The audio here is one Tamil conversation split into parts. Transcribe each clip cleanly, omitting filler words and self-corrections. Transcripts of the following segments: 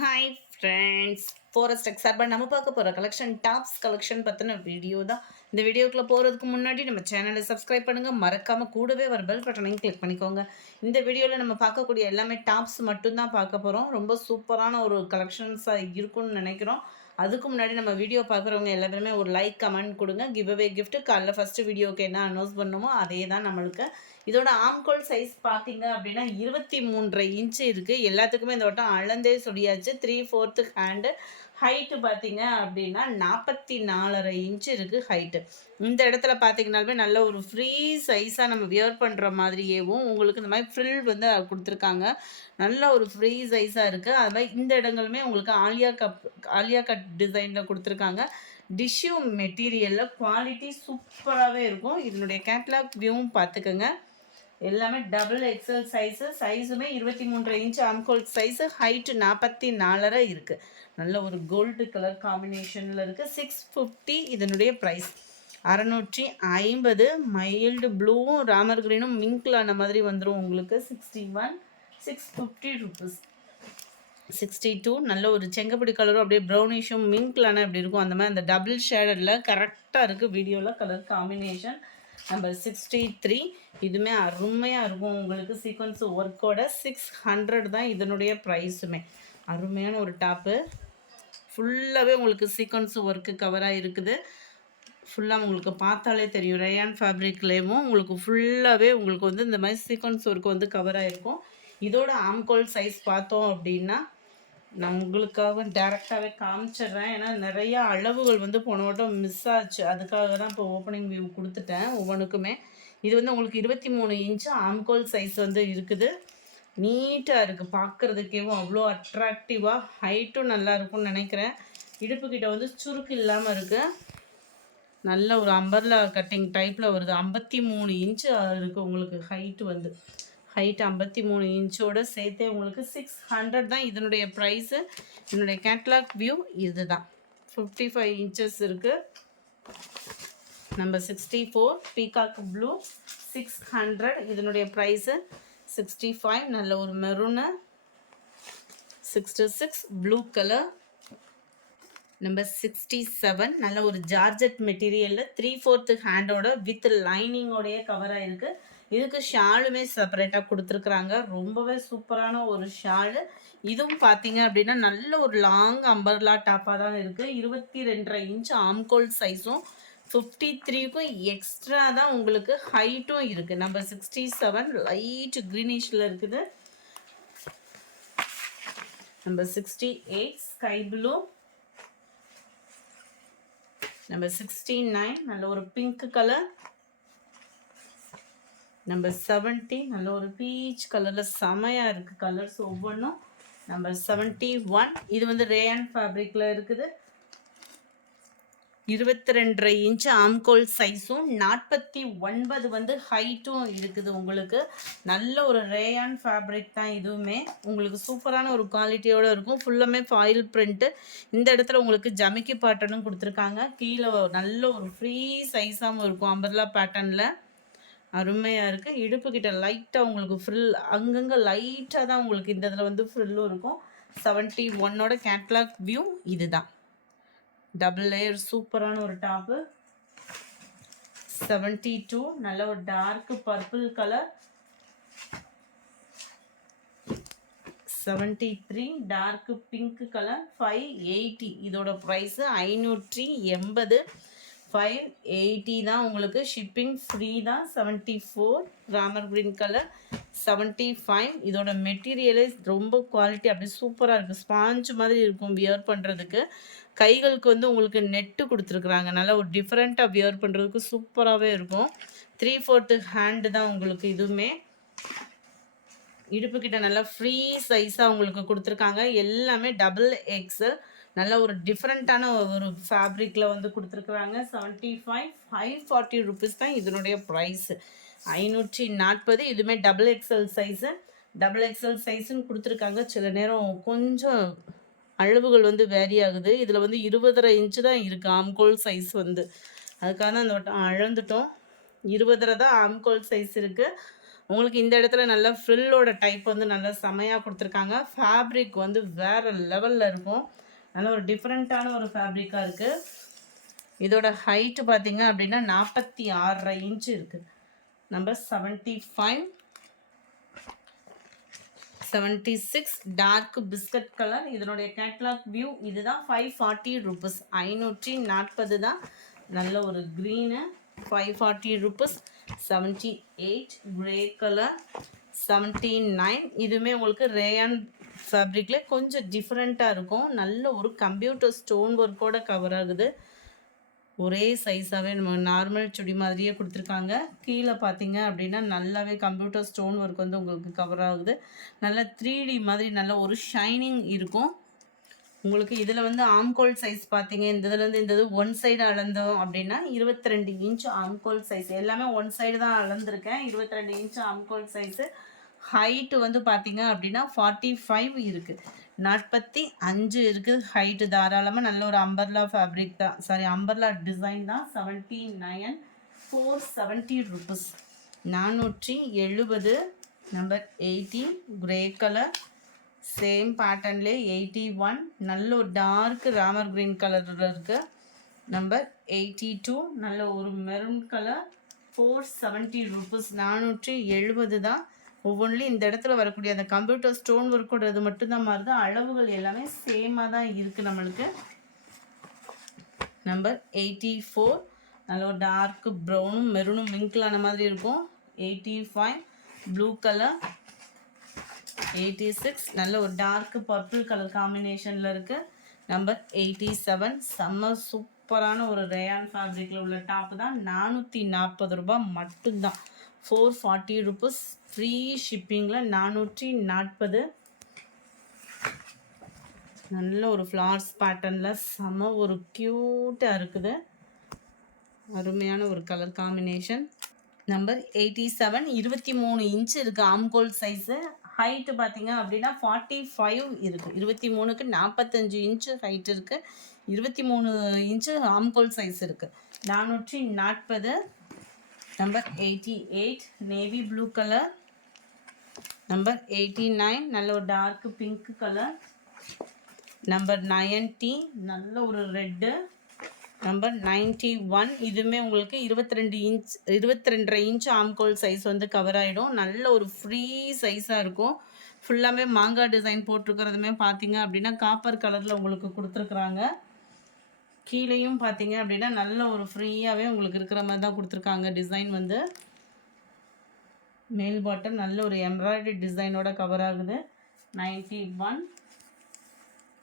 ஹாய் ஃப்ரெண்ட்ஸ், ஃபாரஸ்ட் எக்ஸார்பாக நம்ம பார்க்க போகிற கலெக்ஷன் டாப்ஸ் கலெக்ஷன் பற்றின வீடியோ தான். இந்த வீடியோக்குள்ளே போகிறதுக்கு முன்னாடி நம்ம சேனலை சப்ஸ்கிரைப் பண்ணுங்கள், மறக்காமல் கூடவே வர பெல் பட்டனையும் கிளிக் பண்ணிக்கோங்க. இந்த வீடியோவில் நம்ம பார்க்கக்கூடிய எல்லாமே டாப்ஸ் மட்டும்தான் பார்க்க போகிறோம். ரொம்ப சூப்பரான ஒரு கலெக்ஷன்ஸாக இருக்கும்னு நினைக்கிறோம். அதுக்கு முன்னாடி நம்ம வீடியோ பார்க்குறவங்க எல்லாருமே ஒரு லைக் கமெண்ட் கொடுங்க. கிவ் அவே கிஃப்ட்டு காலைல ஃபஸ்ட்டு வீடியோக்கு என்ன அனௌன்ஸ் பண்ணுமோ அதே தான் நம்மளுக்கு. இதோட ஆம்கோல் சைஸ் பார்த்தீங்க அப்படின்னா 23.5 இன்ச்சு இருக்குது. எல்லாத்துக்குமே இந்த வட்டம் அளந்தே சொல்லியாச்சு. 3/4 ஹேண்டு. ஹைட்டு பார்த்தீங்க அப்படின்னா 44.5 இன்ச்சு இருக்குது ஹைட்டு. இந்த இடத்துல பார்த்தீங்கன்னாலுமே நல்ல ஒரு ஃப்ரீ சைஸாக நம்ம வியர் பண்ணுற மாதிரியேவும் உங்களுக்கு இந்த மாதிரி ஃப்ரில் வந்து கொடுத்துருக்காங்க. நல்ல ஒரு ஃப்ரீ சைஸாக இருக்குது. அது மாதிரி இந்த இடங்களுமே உங்களுக்கு ஆலியா கட் டிசைனில் கொடுத்துருக்காங்க. டிஷ்யூ மெட்டீரியலில் குவாலிட்டி சூப்பராகவே இருக்கும். இதனுடைய கேட்லாக் வியூவும் பார்த்துக்கோங்க. எல்லாமே டபுள் எக்ஸல் சைஸுமே 23.5 இன்ச்சு ஆம்கோல் சைஸு. ஹைட்டு 44.5 இருக்குது. நல்ல ஒரு கோல்டு கலர் காம்பினேஷனில் இருக்குது. 650 இதனுடைய ப்ரைஸ். 650. மைல்டு ப்ளூவும் ராமர் க்ரீனும் மிங்கில் ஆன மாதிரி வந்துடும் உங்களுக்கு. 61. 650 ருபீஸ். 62. நல்ல ஒரு செங்கப்படி கலரும் அப்படியே ப்ரௌனிஷும் மிங்க்லான எப்படி இருக்கும் அந்த மாதிரி அந்த டபுள் ஷேடரில் கரெக்டாக இருக்குது வீடியோவில் கலர் காம்பினேஷன். நம்பர் 63. இதுவுமே அருமையாக இருக்கும் உங்களுக்கு. சீக்வன்ஸ் ஒர்க்கோட 600 தான் இதனுடைய ப்ரைஸுமே. அருமையான ஒரு டாப்பு. ஃபுல்லாகவே உங்களுக்கு சீக்வன்ஸ் ஒர்க்கு கவராக இருக்குது. ஃபுல்லாக உங்களுக்கு பார்த்தாலே தெரியும். ரேயான் ஃபேப்ரிக்லேயும் உங்களுக்கு ஃபுல்லாகவே உங்களுக்கு வந்து இந்த மாதிரி சீக்வன்ஸ் ஒர்க்கு வந்து கவராக இருக்கும். இதோட ஆம்கோல் சைஸ் பார்த்தோம் அப்படின்னா நான் உங்களுக்காக டேரெக்டாகவே காமிச்சிடுறேன். ஏன்னா நிறையா அளவுகள் வந்து போன வட்டம் மிஸ் ஆச்சு. அதுக்காக தான் இப்போ ஓப்பனிங் வியூ கொடுத்துட்டேன் ஒவ்வொன்றுக்குமே. இது வந்து உங்களுக்கு 23 இன்ச்சு ஆம்கோல் சைஸ் வந்து இருக்குது. நீட்டாக இருக்குது பார்க்குறதுக்கேவும் அவ்வளோ அட்ராக்டிவாக. ஹைட்டும் நல்லா இருக்கும்னு நினைக்கிறேன். இடுப்புக்கிட்ட வந்து சுருக்கு இல்லாமல் இருக்குது. நல்ல ஒரு அம்பர்லா கட்டிங் டைப்பில் வருது. 53 இன்ச்சு இருக்குது உங்களுக்கு ஹைட்டு வந்து. ஹைட் 53 இன்ச்சோடு சேர்த்தே உங்களுக்கு 600 தான் இதனுடைய ப்ரைஸு. இதனுடைய கேட்லாக் வியூ இது தான். 55 இன்ச்சஸ் இருக்குது. நம்பர் 64 பீகாக் ப்ளூ 600 இதனுடைய ப்ரைஸு. 65 நல்ல ஒரு மெரூனு. 66 blue colour. நம்பர் 67 நல்ல ஒரு ஜார்ஜெட் மெட்டீரியலில் 3/4 ஹேண்டோட வித் லைனிங்கோடைய கவராக இருக்குது. இதுக்கு ஷாலுமே செப்பரேட்டாக கொடுத்துருக்குறாங்க. ரொம்பவே சூப்பரான ஒரு ஷாலு. இதுவும் பார்த்தீங்க அப்படின்னா நல்ல ஒரு லாங் அம்பர்லா டாப்பாக தான் இருக்குது. 22.5 இன்ச்சு ஆம்கோல் சைஸும் 53க்கும் எக்ஸ்ட்ரா தான் உங்களுக்கு ஹைட்டும் இருக்குது. நம்பர் 67 லைட் க்ரீனிஷில் இருக்குது. Number 68 sky blue. நம்பர் 69 நல்ல ஒரு பிங்க் கலர். நம்பர் 70 நல்ல ஒரு பீச் கலரில் செமையாக இருக்குது கலர்ஸ் ஒவ்வொன்றும். நம்பர் 71 இது வந்து ரேயான் ஃபேப்ரிக்கில் இருக்குது. 22.5 இன்ச்சு ஆம்கோல் சைஸும் 49 வந்து ஹைட்டும் இருக்குது உங்களுக்கு. நல்ல ஒரு ரேயான் ஃபேப்ரிக் தான் இதுவுமே. உங்களுக்கு சூப்பரான ஒரு குவாலிட்டியோடு இருக்கும். ஃபுல்லாமே ஃபாயில் பிரிண்ட்டு. இந்த இடத்துல உங்களுக்கு ஜமிக்கி பேட்டர்னும் கொடுத்துருக்காங்க. கீழே நல்ல ஒரு ஃப்ரீ சைஸாகவும் இருக்கும் அம்பர்லா பேட்டர்னில். அருமையாக இருக்குது. இடுப்புக்கிட்ட லைட்டாக உங்களுக்கு ஃப்ரில் அங்கங்கே லைட்டாக தான் உங்களுக்கு இந்த இதில் வந்து ஃப்ரில்லும் இருக்கும். 71ஓட கேட்லாக் வியூ இது தான். டபுள் லேயர் சூப்பரான ஒரு டாப்பு. 72 நல்ல ஒரு dark purple colour. 73 dark pink colour. 580 இதோட ப்ரைஸு. 580. 580 தான் உங்களுக்கு. ஷிப்பிங் ஃப்ரீ தான். 74 ராமர் க்ரீன் கலர். 75 இதோட மெட்டீரியலே ரொம்ப குவாலிட்டி அப்படியே சூப்பராக இருக்குது. ஸ்பாஞ்ச் மாதிரி இருக்கும் வியர் பண்ணுறதுக்கு. கைகளுக்கு வந்து உங்களுக்கு நெட்டு கொடுத்துருக்குறாங்க. நல்லா ஒரு டிஃப்ரெண்ட்டாக வியர் பண்ணுறதுக்கு சூப்பராகவே இருக்கும். 3/4 ஹேண்டு தான் உங்களுக்கு இதுவுமே. இடுப்புக்கிட்ட நல்லா ஃப்ரீ சைஸாக உங்களுக்கு கொடுத்துருக்காங்க. எல்லாமே டபுள் எக்ஸல். நல்ல ஒரு டிஃப்ரெண்ட்டான ஒரு ஃபேப்ரிக்கில் வந்து கொடுத்துருக்குறாங்க. 75 540 ருபீஸ் தான் இதனுடைய ப்ரைஸு. 540. இதுவுமே double XL size. Double XL சைஸுன்னு கொடுத்துருக்காங்க. சில நேரம் கொஞ்சம் அளவுகள் வந்து வேரி ஆகுது. இதில் வந்து 20.5 இன்ச்சு தான் இருக்குது ஆம்கோல் சைஸ் வந்து. அதுக்காக தான் அந்த வட்டம் அளந்துட்டோம். 20 தான் ஆம்கோல் சைஸ் இருக்குது. உங்களுக்கு இந்த இடத்துல நல்லா ஃப்ரில்லோட டைப் வந்து நல்லா செமையாக கொடுத்துருக்காங்க. ஃபேப்ரிக் வந்து வேறு லெவலில் இருக்கும். நல்ல ஒரு டிஃப்ரெண்ட்டான ஒரு ஃபேப்ரிக்காக இருக்குது. இதோட ஹைட்டு பார்த்தீங்க அப்படின்னா 46.5 இன்ச்சு இருக்குது. Number 75 76 dark biscuit colour. இதனுடைய கேட்லாக் வியூ இதுதான். 540 ருபீஸ், 540 தான். நல்ல ஒரு க்ரீனு, 540 ருபீஸ். 78 grey colour, 79. இதுவுமே உங்களுக்கு ரேயான் ஃபேப்ரிக்கில் கொஞ்சம் டிஃப்ரெண்ட்டாக இருக்கும். நல்ல ஒரு கம்ப்யூட்டர் ஸ்டோன் ஒர்க்கோட கவர் ஆகுது. ஒரே சைஸாகவே நம்ம நார்மல் சுடி மாதிரியே கொடுத்துருக்காங்க. கீழே பார்த்தீங்க அப்படின்னா நல்லாவே கம்ப்யூட்டர் ஸ்டோன் ஒர்க் வந்து உங்களுக்கு கவர் ஆகுது. நல்ல 3D மாதிரி நல்ல ஒரு ஷைனிங் இருக்கும். உங்களுக்கு இதில் வந்து ஆம்கோல் சைஸ் பார்த்தீங்க, இந்த இதுலேருந்து இந்த இது ஒன் சைடு அளந்தோம் அப்படின்னா 22 இன்ச் ஆம்கோல் சைஸ். எல்லாமே ஒன் சைடு தான் அளந்துருக்கேன். 22 இன்ச் ஆம்கோல் சைஸு. ஹைட்டு வந்து பார்த்தீங்க அப்படின்னா 45 இருக்குது, 45 இருக்குது ஹைட்டு. தாராளமாக நல்ல ஒரு அம்பர்லா ஃபேப்ரிக் தான், சாரி அம்பர்லா டிசைன் தான். 79 470 rupees, 470. Number 80 grey colour, same பேட்டர்ன்லே 81. நல்ல ஒரு டார்க் ராமர் கிரீன் கலரில் இருக்குது. நம்பர் 82 நல்ல ஒரு மெரூன் கலர், 470 ருபீஸ், 470 தான். ஒவ்வொன்றிலையும் இந்த இடத்துல வரக்கூடிய அந்த கம்ப்யூட்டர் ஸ்டோன் ஒர்க்கோடது மட்டும்தான் மாறுது. அளவுகள் எல்லாமே சேமாக தான் இருக்குது நம்மளுக்கு. நம்பர் 84 நல்ல ஒரு டார்க் ப்ரௌனும் மெரூனும் மிங்கிளான மாதிரி இருக்கும். 85 ப்ளூ கலர், 86 நல்ல ஒரு டார்க் பர்பிள் கலர் காம்பினேஷனில் இருக்குது. நம்பர் 87 செம்ம சூப்பரான ஒரு ரேயான் ஃபேப்ரிக்கில் உள்ள டாப்பு தான். 440 ரூபாய் மட்டும்தான், 440 ருபீஸ். ஃப்ரீ ஷிப்பிங்கில் 440. நல்ல ஒரு ஃப்ளார்ஸ் பேட்டர்னில் செம்ம ஒரு க்யூட்டாக இருக்குது. அருமையான ஒரு கலர் காம்பினேஷன். நம்பர் 87 23 இன்ச் இருக்குது ஆம்கோல் சைஸு. ஹைட்டு பார்த்தீங்க அப்படின்னா 45 இருக்குது. 23க்கு 45 இன்ச்சு ஹைட் இருக்குது. 23 இன்ச்சு ஆம்கோல் சைஸ் இருக்குது. 440. Number 88 navy blue colour. Number 89 நல்ல ஒரு டார்க் பிங்க் கலர். நம்பர் 90 நல்ல ஒரு ரெட்டு. நம்பர் 91 இதுவுமே உங்களுக்கு 22 இன்ச் 22.5 இன்ச் ஆம்கோல் சைஸ் வந்து கவர் ஆகிடும். நல்ல ஒரு ஃப்ரீ சைஸாக இருக்கும். ஃபுல்லாமே மாங்காய் டிசைன் போட்டிருக்கிறதுமே பார்த்தீங்க அப்படின்னா காப்பர் கலரில் உங்களுக்கு கொடுத்துருக்குறாங்க. கீழேயும் பார்த்தீங்க அப்படின்னா நல்ல ஒரு ஃப்ரீயாகவே உங்களுக்கு இருக்கிற மாதிரி தான் கொடுத்துருக்காங்க. டிசைன் வந்து மேல் பாட்டம் நல்ல ஒரு எம்ப்ராய்டரி டிசைனோட கவர் ஆகுது. 91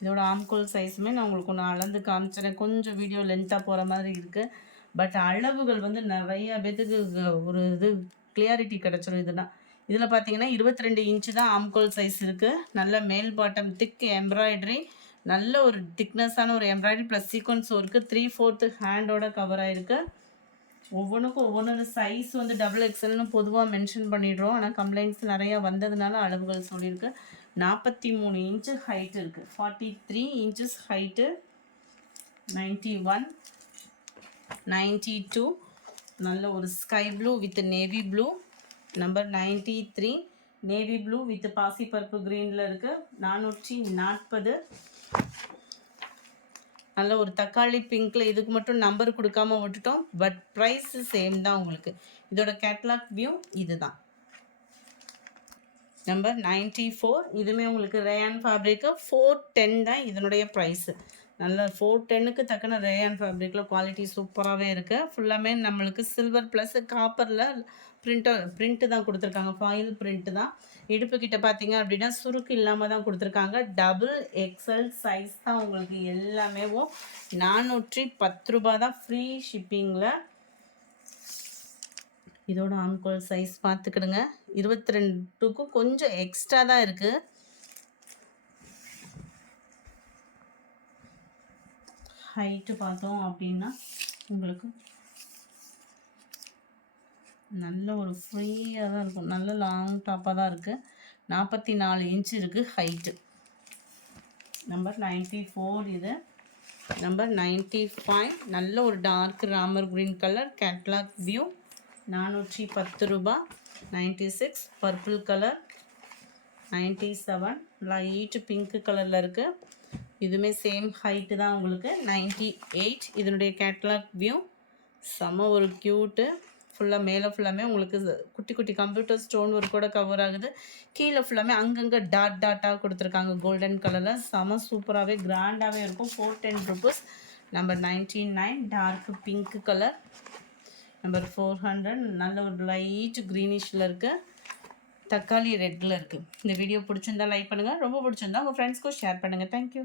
இதோட ஆம்கோல் சைஸுமே நான் உங்களுக்கு ஒன்று அளந்து காமிச்சிடறேன். கொஞ்சம் வீடியோ லென்த்தாக போகிற மாதிரி இருக்குது. பட் அளவுகள் வந்து நிறையா பேத்துக்கு ஒரு இது கிளியாரிட்டி கிடச்சிரும். இதுதான் இதில் பார்த்தீங்கன்னா 22 இன்ச்சு தான் ஆம்கோல் சைஸ் இருக்குது. நல்ல மேல் பாட்டம் திக் எம்ப்ராய்டரி, நல்ல ஒரு திக்னஸான ஒரு எம்ப்ராய்டரி ப்ளஸ் சீக்வன்ஸ் ஒர்க்கு. 3/4 ஹேண்டோட கவர் ஆகிருக்கு. ஒவ்வொன்றுக்கும் ஒவ்வொன்று சைஸ் வந்து XXLன்னு பொதுவாக மென்ஷன் பண்ணிடுறோம். ஆனால் கம்ப்ளைண்ட்ஸ் நிறையா வந்ததுனால அளவுகள் சொல்லியிருக்கு. 43 இன்ச்சு ஹைட் இருக்குது. 43 இன்ச்சஸ் ஹைட்டு. 91 92 நல்ல ஒரு sky blue with navy blue. Number 93 navy blue with பாசி பருப்பு க்ரீனில் இருக்குது. 440 நல்ல ஒரு தக்காளி பிங்க்கில். இதுக்கு மட்டும் நம்பர் கொடுக்காம விட்டுட்டோம். பட் ப்ரைஸு சேம் தான் உங்களுக்கு. இதோட கேட்லாக் வியூ இது தான். நம்பர் 94 இதுவுமே உங்களுக்கு ரேயான் ஃபேப்ரிக்கு. 410 தான் இதனுடைய ப்ரைஸு. நல்ல 410க்கு தக்கன ரேயான் ஃபேப்ரிக்கில் குவாலிட்டி சூப்பராகவே இருக்குது. ஃபுல்லாமே நம்மளுக்கு சில்வர் ப்ளஸ் காப்பரில் பிரிண்ட்டு தான் கொடுத்துருக்காங்க. ஃபாயில் பிரிண்ட்டு தான். இடுப்பு கிட்ட பார்த்தீங்க அப்படின்னா சுருக்கு இல்லாமல் தான் கொடுத்துருக்காங்க. XXL சைஸ் தான் உங்களுக்கு எல்லாமே. 410 ரூபா தான் ஃப்ரீ ஷிப்பிங்கில். இதோட ஆம்கோல் சைஸ் பார்த்துக்கிடுங்க. 22க்கும் கொஞ்சம் எக்ஸ்ட்ரா தான் இருக்குது. ஹைட்டு பார்த்தோம் அப்படின்னா உங்களுக்கு நல்ல ஒரு ஃப்ரீயாக தான் இருக்கும். நல்ல லாங் டாப்பாக தான் இருக்குது. 44 இன்ச் இருக்குது ஹைட்டு. நம்பர் 94 இது. நம்பர் 95 நல்ல ஒரு dark Ramar green colour catalogue view. 410 ரூபா. 96 பர்பிள் கலர், 97 லைட் பிங்க் கலரில் இருக்குது. இதுவுமே சேம் ஹைட்டு தான் உங்களுக்கு. 98 இதனுடைய கேட்லாக் வியூ. செம ஒரு க்யூட்டு. ஃபுல்லாக மேலே ஃபுல்லாமே உங்களுக்கு குட்டி குட்டி கம்ப்யூட்டர் ஸ்டோன் ஒர்க்கோட கவர் ஆகுது. கீழே ஃபுல்லாமே அங்கங்கே டாட்டாக கொடுத்துருக்காங்க கோல்டன் கலரில். செம சூப்பராகவே கிராண்டாகவே இருக்கும். 410 rupees. Number 99 dark pink colour. Number 400 நல்ல ஒரு லைட் க்ரீனிஷில் இருக்குது. தக்காளி ரெட்டில் இருக்குது. இந்த வீடியோ பிடிச்சிருந்தா லைக் பண்ணுங்கள். ரொம்ப பிடிச்சிருந்தா உங்கள் ஃப்ரெண்ட்ஸ்க்கும் ஷேர் பண்ணுங்கள். தேங்க்யூ.